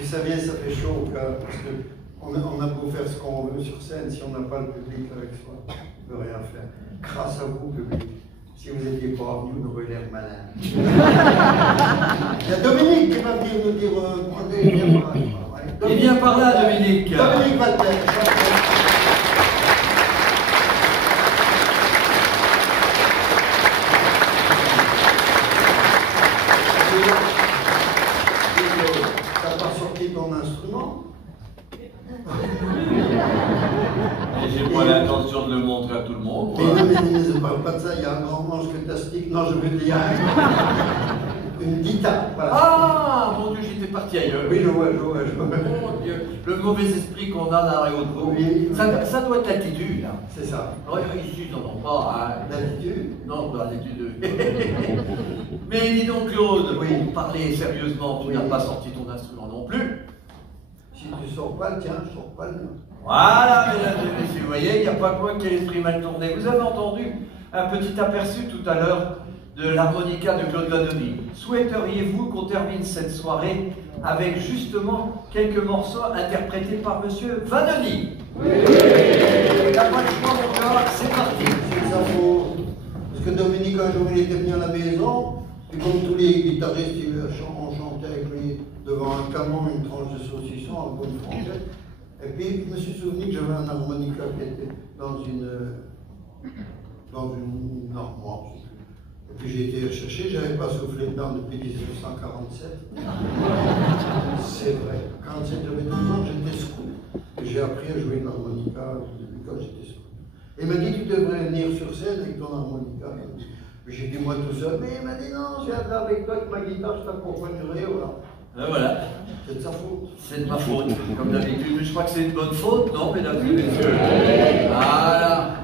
Vous savez, ça fait chaud au cœur, parce qu'on a beau faire ce qu'on veut sur scène, si on n'a pas le public avec soi, on ne peut rien faire. Grâce à vous, public. Si vous n'étiez pas venu, on aurait l'air malin. Il y a Dominique qui va venir nous dire, viens par là. Il vient par là, Dominique. Dominique Valter. T'as pas sorti ton instrument? Et j'ai pas l'intention de le montrer à tout le monde. Mais non, mais ne parle pas de ça, il y a un grand manche fantastique. Non, je veux dire une guitare. Voilà. Ah, mon Dieu, j'étais parti ailleurs. Oui, je vois. Mon Dieu, le mauvais esprit qu'on a dans les Hauts-de-Vaud. Oui. Ça doit être l'attitude, là. C'est ça. Non, ici, ils n'en ont pas. Hein. L'attitude? Non, l'attitude. Mais dis donc, Claude, Oui. pour parler sérieusement, tu Oui. n'as pas sorti ton instrument non plus. Si tu sors pas le tien, je sors pas le mien. Voilà, mesdames et messieurs, vous voyez, il n'y a pas que moi qui ai l'esprit mal tourné. Vous avez entendu un petit aperçu tout à l'heure de l'harmonica de Claude Vanoni. Souhaiteriez-vous qu'on termine cette soirée avec justement quelques morceaux interprétés par Monsieur Vanoni? Oui. Il n'y a pas de choix, mon gars, c'est parti. C'est ça, parce que Dominique, un jour, il était venu à la maison, et comme tous les guitaristes, on chantait avec lui devant un canon, une tranche de saucisson, en bonne français. Et puis, je me suis souvenu que j'avais un harmonica qui était dans une armoire. Et puis j'ai été chercher, je n'avais pas soufflé dedans depuis 1947. C'est vrai. Quand j'avais 12 ans, j'étais scout. Et j'ai appris à jouer de l'harmonica depuis quand j'étais scout. Il m'a dit, tu devrais venir sur scène avec ton harmonica. J'ai dit, moi tout seul. Mais il m'a dit, non, je viendrai avec toi, avec ma guitare, je t'accompagnerai. Voilà. C'est de sa faute. C'est de ma faute, comme d'habitude. Mais je crois que c'est une bonne faute, non, mesdames et messieurs? Voilà.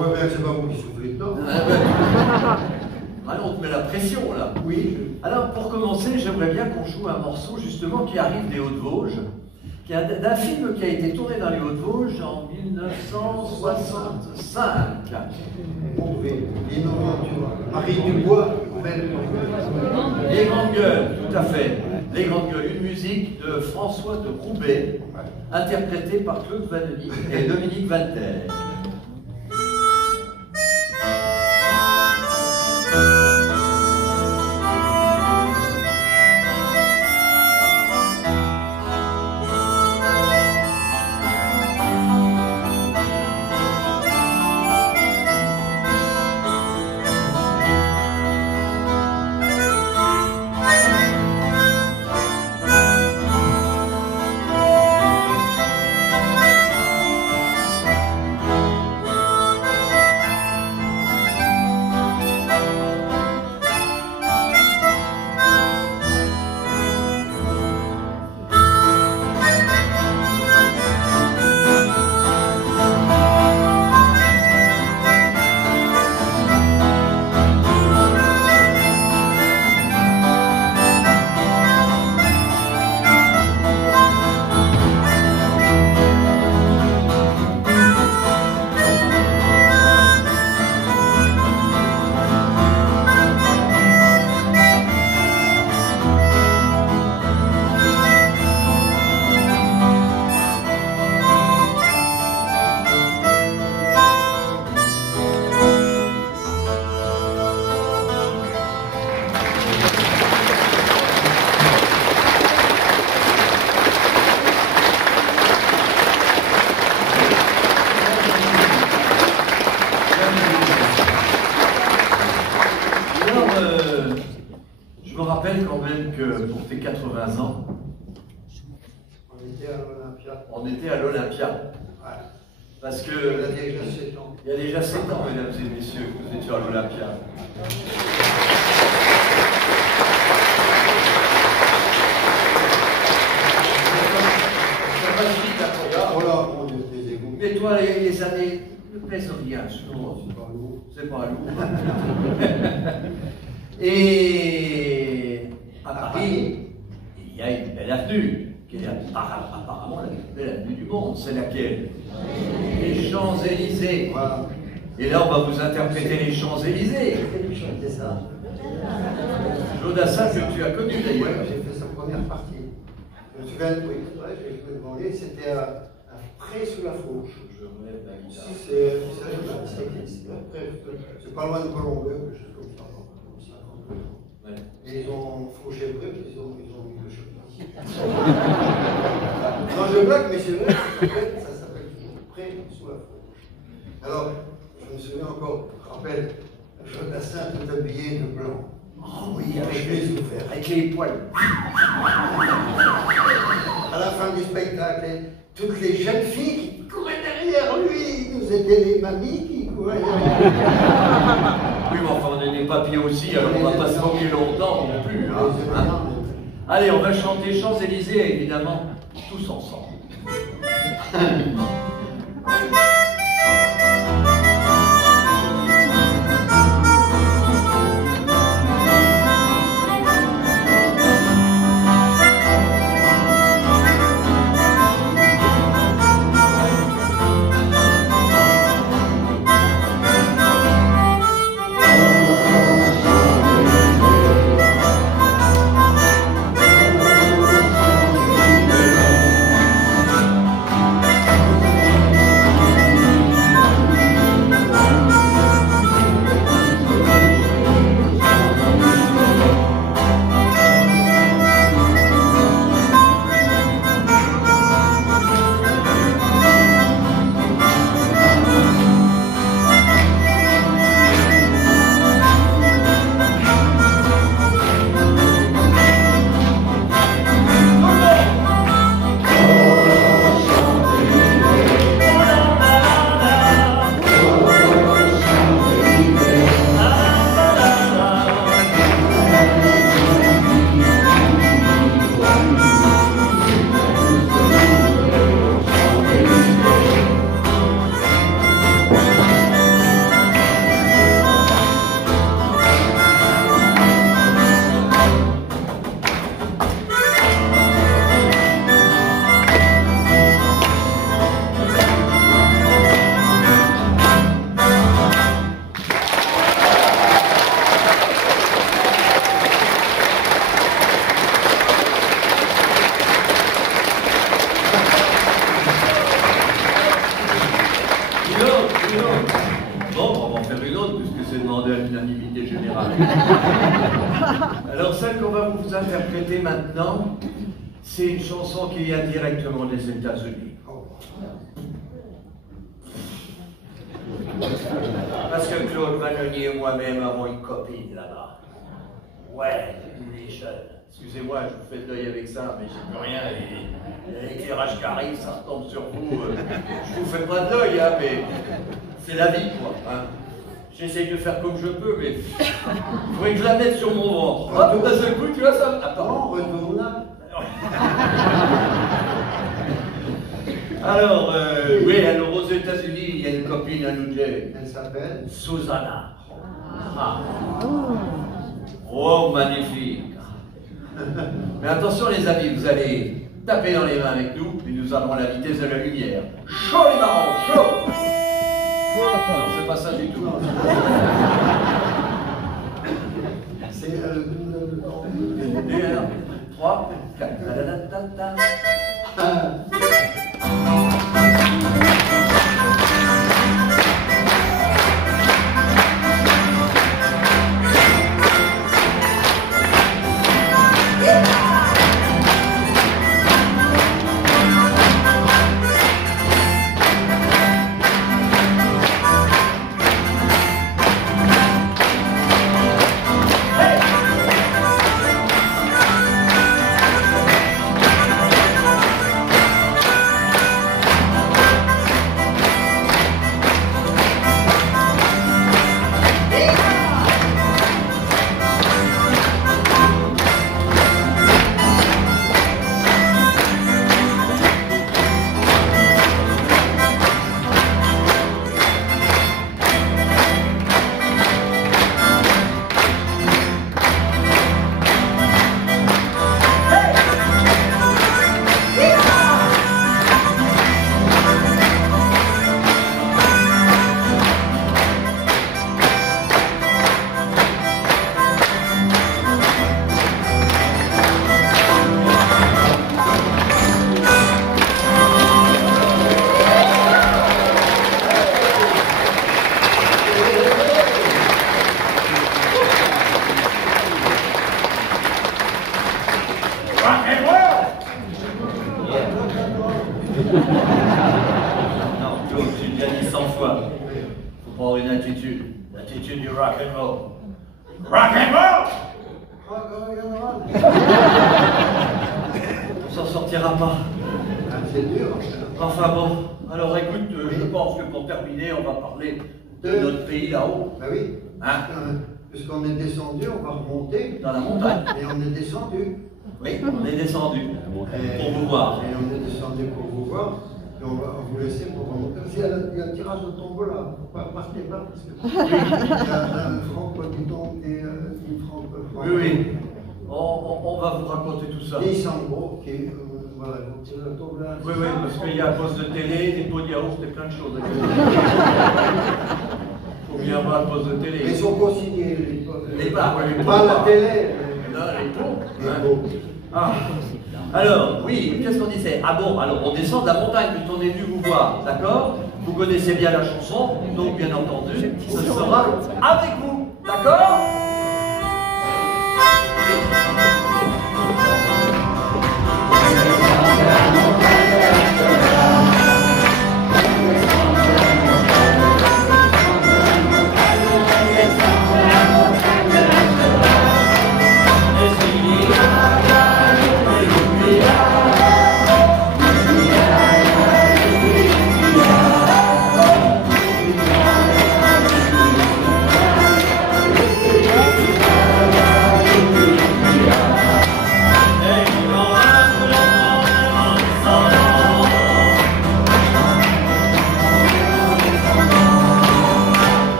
Ouais, ben c'est pas vous qui soufflez dedans. Alors, on te met la pression, là. Oui. Alors, pour commencer, j'aimerais bien qu'on joue un morceau, justement, qui arrive des Hauts-de-Vosges, d'un film qui a été tourné dans les Hauts-de-Vosges en 1965. Les Noventures. Marie Dubois, belle. Les Grandes Gueules, tout à fait. Les Grandes Gueules, une musique de François de Roubaix, interprétée par Claude Vanoni et Dominique Valter. Pour tes 80 ans, on était à l'Olympia. Ouais. Parce que Il y a déjà 7 ans. Il y a déjà 7 ans, mesdames et messieurs, que vous étiez à l'Olympia. Ça passe vite, là, Voilà, on est des égouts. mais toi, les années ne pèsent rien sur moi. C'est pas lourd. C'est pas lourd. Et à Paris, il y a une belle avenue, qui est apparemment la plus belle avenue du monde. C'est laquelle? Les Champs-Élysées. Voilà. Et là, on va vous interpréter les Champs-Élysées. C'est ça. Claude Dassin que tu as connu d'ailleurs. Ouais, j'ai fait sa première partie. Je me souviens, oui, c'est vrai, j'ai joué devant lui, c'était à Près sous la Fourche. C'est pas loin de Colombey, quelque chose comme ça. Ouais. Et ils ont fauché le truc, ils ont mis le chocolat. Non, je blague, mais c'est vrai, ça s'appelle toujours Près sous la Fourche. Alors, je me souviens encore, je rappelle, Claude Dassin tout habillé de blanc. Oh oui, avec les poils. À la fin du spectacle, toutes les jeunes filles qui couraient derrière lui, nous étaient les mamies qui couraient derrière lui. Oui, mais enfin, on est des papiers aussi, alors on ne va pas se moquer longtemps non plus. Hein. Allez, on va chanter Champs-Élysées, évidemment, tous ensemble. Alors celle qu'on va vous interpréter maintenant, c'est une chanson qui vient directement des États-Unis. Parce que Claude Vanonier et moi-même avons une copine là-bas. Ouais, il est jeune. Excusez-moi, je vous fais le deuil avec ça, mais j'ai plus rien. L'éclairage qui arrive, ça retombe sur vous. Je vous fais pas de l'œil, hein, mais c'est la vie, quoi. Hein. J'essaye de faire comme je peux, mais il faudrait que je la mette sur mon ventre. Hop, d'un seul coup, tu vois ça? Attends, retourne là. Alors, oui, alors aux États-Unis, il y a une copine à New Jersey. Elle s'appelle Susanna. Ah. Oh, magnifique. Mais attention les amis, vous allez taper dans les mains avec nous, et nous allons à la vitesse de la lumière. Chaud les marrons, chaud! Non, c'est pas ça du tout. C'est 3, 4. Non, Claude, tu l'as dit 100 fois. Faut prendre une attitude. L'attitude du rock and roll. Rock and roll! On s'en sortira pas. Ah, c'est dur. Enfin bon, alors écoute, je pense que pour terminer, on va parler de notre pays là-haut. Ben oui. Hein? Puisqu'on est descendu, on va remonter. Dans la montagne. Et on est descendu. Oui, on est descendu pour vous voir. Et on est descendu pour vous voir. Et on va vous laisser pour remonter. Il y a un tirage de tombola. Partez pas parce que il y a un franc Potiton et une franc. Oui, oui. On va vous raconter tout ça. Et Sangro qui est. Voilà, donc c'est la tombola. Oui, oui, parce qu'il y a un poste de télé, des pots de yaourt et plein de choses. Il faut bien avoir un poste de télé. Ils sont consignés, Les bars, les pas la télé. Non, les pots. Les pots. Ah. Alors, oui, qu'est-ce qu'on disait? Ah bon, alors on descend de la montagne, puisqu'on est venu vous voir, d'accord? Vous connaissez bien la chanson, donc bien entendu, ce sera avec vous, d'accord?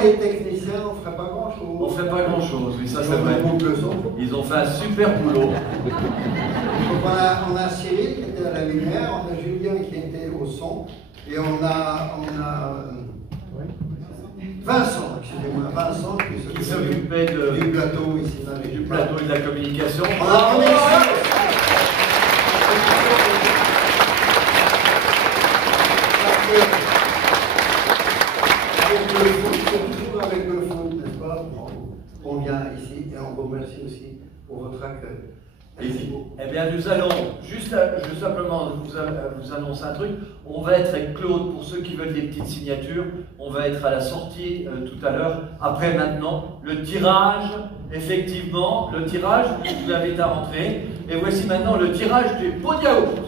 Les techniciens, on ne ferait pas grand-chose. On ne ferait pas grand-chose, oui, ça c'est vrai. Le son. Ils ont fait un super boulot. Donc on a Cyril qui était à la lumière, on a Julien qui était au son, et on a Vincent, excusez-moi, Vincent qui s'occupait du plateau ici dans les du plateau et de la communication. On est avec le foot, n'est-ce pas? On vient ici et on vous remercie aussi pour votre accueil. Eh bien, nous allons juste simplement vous annoncer un truc. On va être avec Claude pour ceux qui veulent des petites signatures. On va être à la sortie tout à l'heure. Après, maintenant, le tirage, effectivement, le tirage, je vous invite à rentrer. Et voici maintenant le tirage du pot de yaourt.